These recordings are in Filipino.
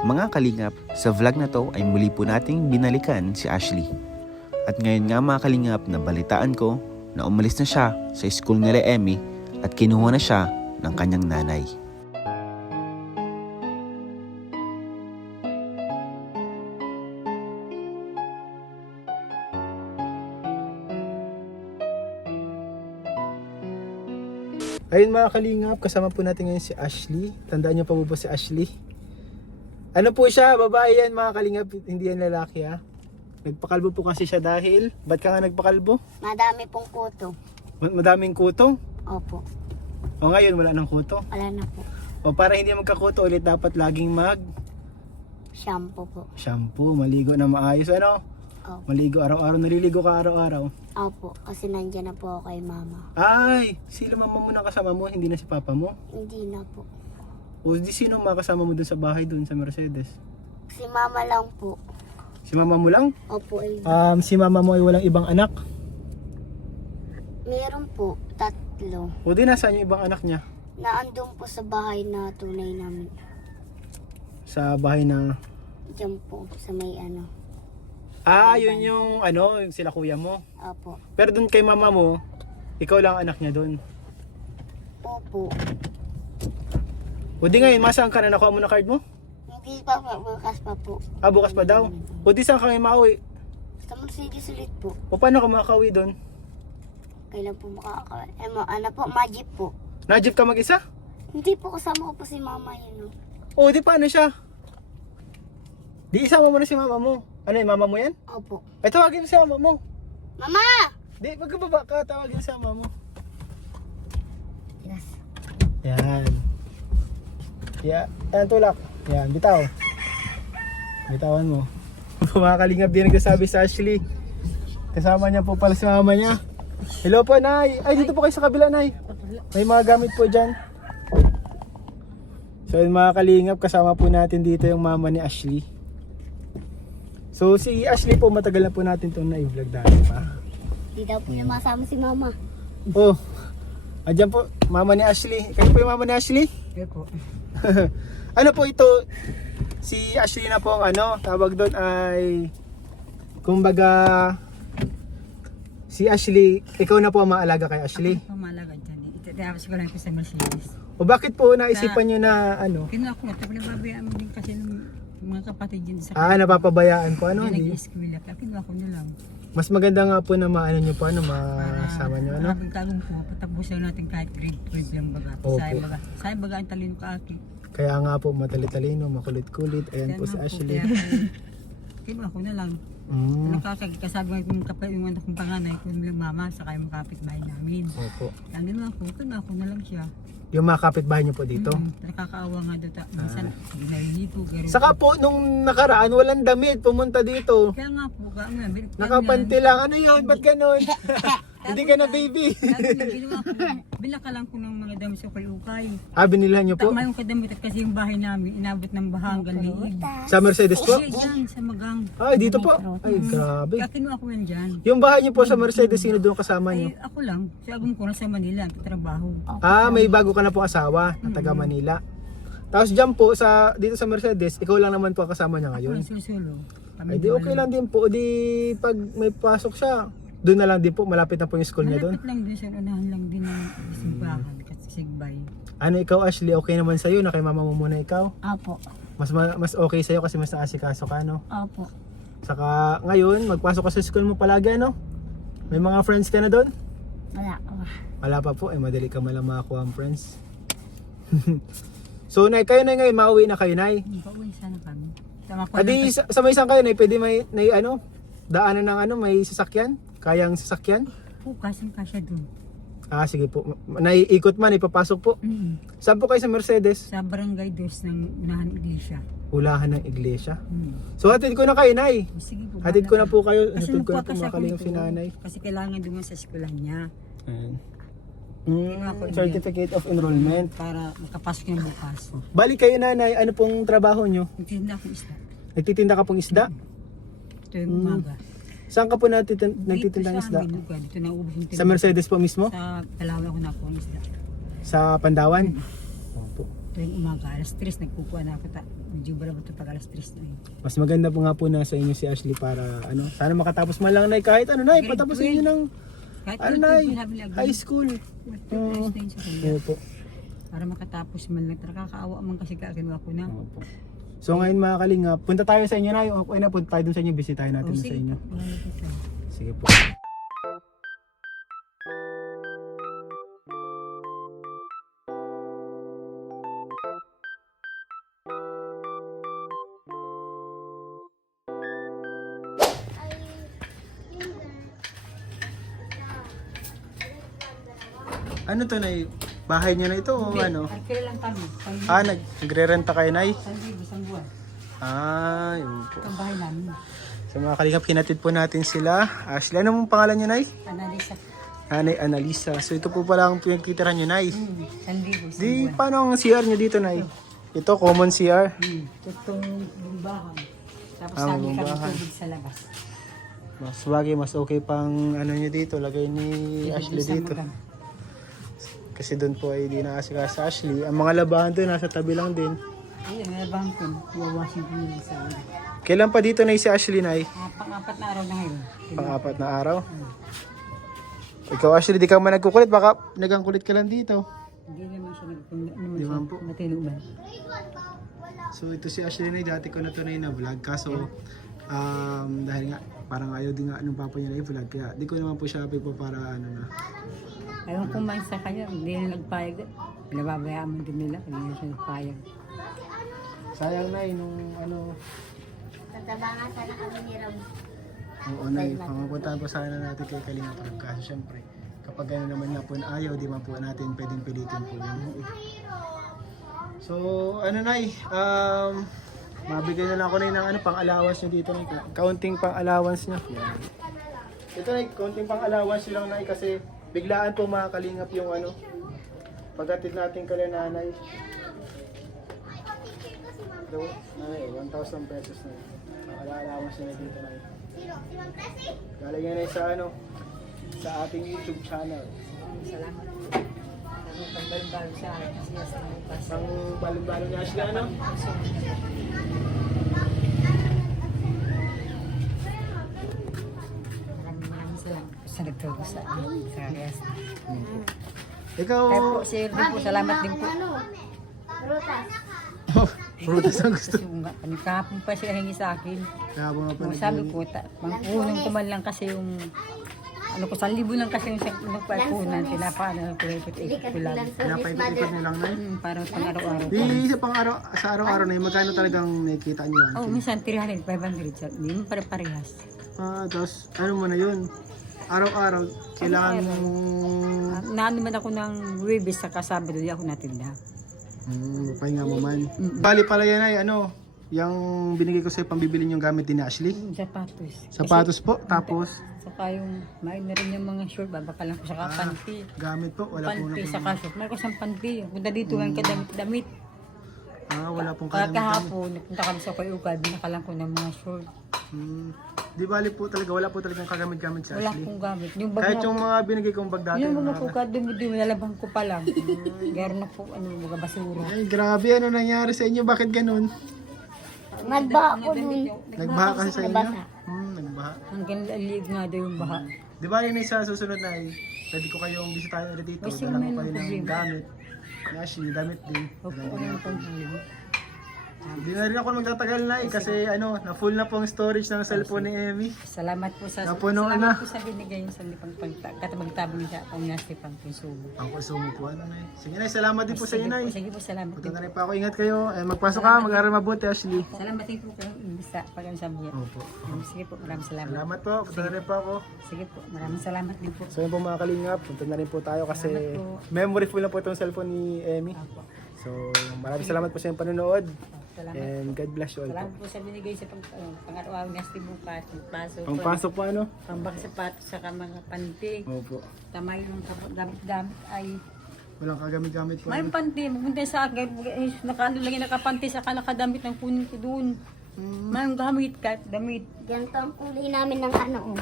Mga kalingap, sa vlog na to ay muli po nating binalikan si Ashley. At ngayon nga mga kalingap, nabalitaan ko na umalis na siya sa school nila Emmy at kinuha na siya ng kanyang nanay. Ayun mga kalingap, kasama po natin ngayon si Ashley. Tandaan niyo pa po si Ashley. Ano po siya, babae yan mga kalingap, hindi yan lalaki ha. Nagpakalbo po kasi siya dahil, ba't ka nga nagpakalbo? Madami pong kuto. Madaming kuto? Opo. O ngayon wala nang kuto. Wala na po. O para hindi magkakuto ulit, dapat laging Shampoo po. shampoo, maligo na maayos. Ano? Opo. Maligo araw-araw, naliligo ka araw-araw. Opo. Kasi nandyan na po ako kay mama. Ay, sila mama mo na kasama mo, hindi na si papa mo? Hindi na po. O di sino makasama mo dun sa bahay dun sa Mercedes? Si mama lang po. Si mama mo lang? Opo ay. Si mama mo ay walang ibang anak? Meron po. 3. O di nasaan yung ibang anak niya? Naandun po sa bahay na tunay namin. Sa bahay na... Diyan po. Sa may ano. Yun yung yung sila kuya mo. Opo. Pero dun kay mama mo, ikaw lang anak niya dun. Opo. O di ngayon, masaan ka na? Nakuha mo na card mo? Hindi pa po. Bukas pa po. Bukas pa daw. O di saan ka ngayon makauwi? Sa Mercedes ulit po. O paano ka makauwi dun? Kailan po makaka... ano po? Majip po. Na-jeep ka mag-isa? Hindi po kasama ko po si mama yun. O di paano siya? Di isama mo na si mama mo. Ano yung mama mo yan? Opo. Ay tawagin mo si mama mo. Mama! Di, magkababa ka, tawagin si mama mo. Yes. Yan. Yan tulak. Yan, bitaw. Bitawan mo. Mga kalingap din nagsasabi sa Ashley. Kasama niya po pala si mama niya. Hello po, Nay. Ay, dito po kayo sa kabila, Nay. May mga gamit po dyan. So, yun, mga kalingap, kasama po natin dito yung mama ni Ashley. So, si Ashley po, matagal na po natin itong na-vlog dati pa. Hindi daw po niya masama si mama. Oh, andyan po, mama ni Ashley. Kayo po yung mama ni Ashley? Okay po. Ano po ito? Si Ashley na po ang tawag doon ay kumbaga si Ashley, ikaw na po ang maalaga kay Ashley. Ako pamalaga dyan eh. Tapos ko lang ko sa Mercedes. O bakit po naisipan nyo na Kinuha ko na. Tapos nababayaan mo din kasi ng mga kapatid dyan sa napapabayaan po hindi hindi? nag-eskwela. Kaya kinuha ko na lang. Mas maganda nga po na nyo po masama nyo Maraming tagong po. Patapos lang natin kahit grade 12 lang baga. Opo. Sayang baga ang talino ka ate. Kaya nga po matali-talino, makulit-kulit. Ayan po si Ashley. Kinuha ko na lang. Mm. Nakakasabi ko yung anak kong panganay ko nilang mama sa kayong kapitbahay namin. Opo. Ang ginawa ko, kinuha ko na lang siya. Yung mga kapitbahay nyo po dito. Nakakaawa nga doon. Minsan, ginahihito. Saka po, nung nakaraan, walang damit, pumunta dito. Kaya nga po, Nakapanti lang. Ano yun? Ba't ganun? Hindi ka na baby. Binaka lang ko ng mga damit sa ukay-ukay. Binilhan nyo po? Tama yung kadamit kasi yung bahay namin, inabot ng baha hanggang liig. Sa Mercedes po? Kasi dyan, sa Magang. Ay, dito po? Ay, grabe. Kaya kinuha ko yan dyan. Yung bahay nyo po sa Mercedes, sino doon kasama nyo? Ay, ako lang. Sagong ko na sa Manila, trabaho. May bago ka na po asawa, na taga Manila. Tapos dyan po, dito sa Mercedes, ikaw lang naman po kasama niya Ako ngayon. lang susulo. Ay, di okay lang din po. Di pag may pasok siya, doon na lang din po, malapit na po yung school niya doon. Malapit lang din sa unahan lang din ng simbahan kasi sigbay. Ano ikaw Ashley, okay naman sa'yo na kay mama mo muna ikaw? Opo. Mas okay sa'yo kasi mas naasikaso ka, no? Opo. Saka ngayon, magpasok ka sa school mo palagi, ano? May mga friends ka na doon? Wala ko. Wala pa po, madali ka malang makakuha ang friends. So, Nay, kayo na ngayon, mauwi na kayo, Nay. Pauwi sana kami. Tama ko Adi, sa may isang kayo, Nay, pwede may daanan ng may sasakyan? Kayang sasakyan? Bukas ang kasya doon. Sige po. Naiikot man, ipapasok po. Saan po kayo sa Mercedes? Sa barangay dos ng unahan iglesia. Ulahan ng iglesia. So, hatid ko na kayo, Nay. Sige po. Hatid ko na po kayo. Kasi Hatid ko na nagkuha po kasi ako makaling nito. si Nanay. Kasi kailangan duman sa eskwelahan niya. Certificate of enrollment. Para makapasok niya bukas. Balik kayo, Nanay. Ano pong trabaho nyo? Nagtitinda akong isda. Nagtitinda ka pong isda? Ito yung umaga. Saan ka po nagtitinda ng isda? Dito sa amin, lugar. Dito na ubos yung Sa Mercedes po mismo? Sa Palawan ko na po ang isda. Sa Pandawan? Opo. Tuwing umaga, alas 3, nagkukuha na ako. Medyo bala ba ito pag alas 3 na yun. Mas maganda po nga po na sa inyo si Ashley para ano, sana makatapos man lang Nay kahit ano Nay, Grade patapusin niyo ng Kahit ano grade Nay, 12, sabi nila, high school. ayos na yun sa kanya. Opo. Para makatapos man lang. Nakakaawa man kasi kakinuha ko na. Opo. So ngayon mga kalingap, punta tayo sa inyo Nay. Okay na, punta tayo dun sa inyo, bisitahin natin O, sa sige inyo. po, malalapit tayo. Sige po. Ano to Nay? Bahay niyo na ito o ano? Arkila lang kami. Nagre-renta kayo Nay? Isang buwan. Yun po. Ito ang bahay namin. So mga kalingap, kinatid po natin sila. Ashley, ano mong pangalan niyo Nay? Analisa. Nanay Analisa. So ito po pala ang pinagtitiran niyo Nay. Isang Di, buwan. paano ang CR niyo dito Nay? Ito, common CR. Itong bumbahan. Tapos Ah, lagi kami bumbahan. tubig sa labas. Mas bagay, mas okay pang ano niyo dito. Lagay ni Ashley Isang dito. magang. Kasi doon po ay di nakasika sa Ashley. Ang mga labahan doon, nasa tabi lang din. Ayun, nalabahan ko. Iwawasin ko nila sa akin. Kailan pa dito na si Ashley Nay? Pang-apat na araw na ngayon. Pang-apat na araw. Ikaw Ashley, di ka man nagkukulit. Baka nagangkulit ka lang dito. Hindi naman siya Di man po. matinuban. So ito si Ashley Nay, dati ko na ito na vlog. Kaso dahil nga parang ayaw din nga nung papa niya na i-vlog. Kaya di ko naman po siya pipo para ano na. Ayaw kumain sa kanya, hindi nila nagpayag. Pinababayaan mo din nila, hindi nila siya nagpayag. Sayang Nay, nung ano. Tataba nga sana kami ni Ram. Oo Nay, pangapuntahan po sana natin kay Kalinga Prab. Kaso syempre, kapag ano naman nga po na ayaw, di man po natin pwedeng pilitin po yun. So ano Nay, mabigyan na lang ako Nay ng ano, pang-allowance nyo dito Nay. Counting pang-allowance nyo. Yan. Ito Nay, counting pang-allowance nyo lang Nay kasi biglaan po makakalingap yung ano, paghatid natin kala nanay. Ito, Nay, 1,000 pesos na. Pang-allowance nyo na dito Nay. Galing yan Nay sa ano, sa ating YouTube channel. Salamat. Ang pagbalbal sa akin kasi sa bukas. Ang balong-balong ni Ashley ano? Maraming salamat sa nagtulong sa amin. Sa rest. Ikaw, Kaya po, sir, din po, salamat din po. Ano? Prutas. prutas ang gusto. Kasi yung kahapon pa siya hingi sa akin. Kaya po nga po Nung sabi ko, mangkunan ko man lang kasi yung ano ko, 1,000 lang kasi yung nagpakunan, pinapaano ko ikot-ikot ko lang. Pinapaikot nyo lang Nay. Parang pang araw-araw. Di sa pang araw, sa araw-araw na yun, magkano talagang nakikita nyo lang? Oh, minsan 300, 500, sir. Hindi mo pare-parehas. Tapos ano mo na yun? Araw-araw, kailangan mong... Naano man ako ng Webes sa Sabado, di ako natinda. Pahinga mo man. Bali pala yan ay ano, yung binigay ko sa'yo pambibili yung gamit din ni Ashley. Sapatos. Sapatos po, tapos Saka yung, may na rin yung mga short, babakalan ko saka panty. gamit po, wala pong Panty saka short. May kusang panty. Punta dito lang kadamit-damit. wala pong Kaya kailangan. kahapon, nagpunta kami sa Kayuga, binakalan ko ng mga short. Di bali po talaga, wala po talagang kagamit-gamit si Wala Ashley. akong gamit. Yung bag Kahit na, yung mga binigay kong bag dati. yung mga mga- kuka, dumi-dumi, nalabang ko pa lang. Garo na po, ano, mga basura. Ay, grabe, ano nangyari sa inyo? Bakit ganun? Nagba ako nun. Nagbaha kasi sa inyo? Nagbaha. Hanggang lalig nga daw yung baha. Di ba yun sa susunod na pwede ko kayong bisitahin ulit dito. Kasi Dala ko may kayo ng problema. gamit. Ni Ashley, damit din. Opo, ano yung pang-uwi. Hindi na rin ako magtatagal na kasi ano, na full na po ang storage ng cellphone ni Emmy. Salamat po sa Napuno na. salamat po sa binigay yung sa katabag-tabang niya ang nasi pang konsumo. Ang konsumo po ano na Sige na, salamat din po sa inyo na Sige po, salamat Punta din na po. rin pa ako. Ingat kayo. Magpasok ka, mag-aaral mabuti Ashley. Salamat din po kayong imbisa pag ang sabi niya. Opo. Sige po, maraming salamat. Salamat po. Punta na rin pa ako. Sige po, maraming salamat din po. So yun po mga kalingap, punta na rin po tayo kasi Salamat po. memory full na po itong cellphone ni Emmy. Opo. So maraming salamat po sa inyong panonood. Salamat. And God bless you all po. Salamat po sa binigay sa pang-araw-araw na si bukas, pagpasok. Ang pasok po ano? Pambak sapatos sa mga panty. Opo. Tama yung gamit-gamit ay Walang kagamit-gamit po. may panty. Magpunta sa akin, nakaano lang yung nakapanty sa nakadamit ng kunin ko doon. May gamit kahit damit. Ganito ang kulay namin ng ano,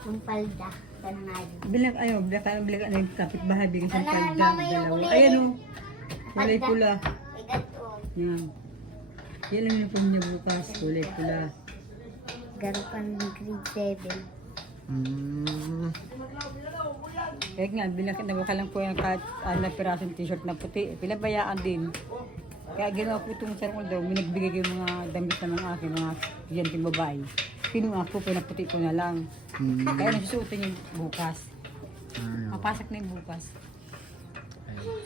ng palda. Ganun nga yun. Bilang yung kapitbahay, bigyan sa Wala, palda, mama, yung dalawa. kulay. Ayan o, kulay Palda. pula. May Yan. Yan ang uniform niya bukas. Kulay pula. Garupan grade 7. Kaya nga, nabaka lang po yung kahit na pirasong t-shirt na puti. Pinabayaan din. Kaya ginawa po itong sarong daw, may nagbigay yung mga damit na mga aking mga estudyanteng babae. Kinuha ko, pinaputi ko na lang. Kaya nasusuotin yung bukas. Mapasok na yung bukas.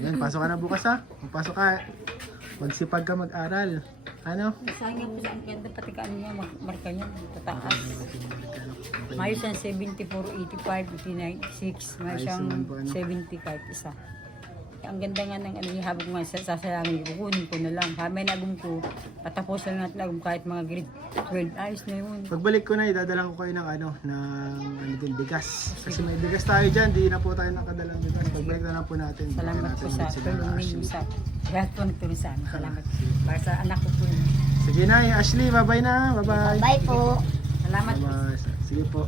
Yan, pasok ka na bukas ha. Pasok ka. Magsipag ka mag-aral. Ano? Sayang po sa ang ganda, pati ka ano niya, marka niya, tataas. Mayos siyang 74, 85, 96, mayos siyang 75 isa. Ang ganda nga ng ano niya, habang nga sasayangin, kukunin ko na lang. Kami nagum ko, patapusan natin agum kahit mga grade 12, ayos na yun. Pagbalik ko na, idadala ko kayo ng ng din, bigas. Kasi may bigas tayo dyan, di na po tayo nakadalang bigas. Pagbalik na lang po natin. Salamat po sa tulong ninyo sa lahat po nagtulong sa amin. Salamat para sa anak ko po. Sige na, Ashley, bye-bye na. Bye-bye. Bye po. Salamat po. Bye-bye. Sige po.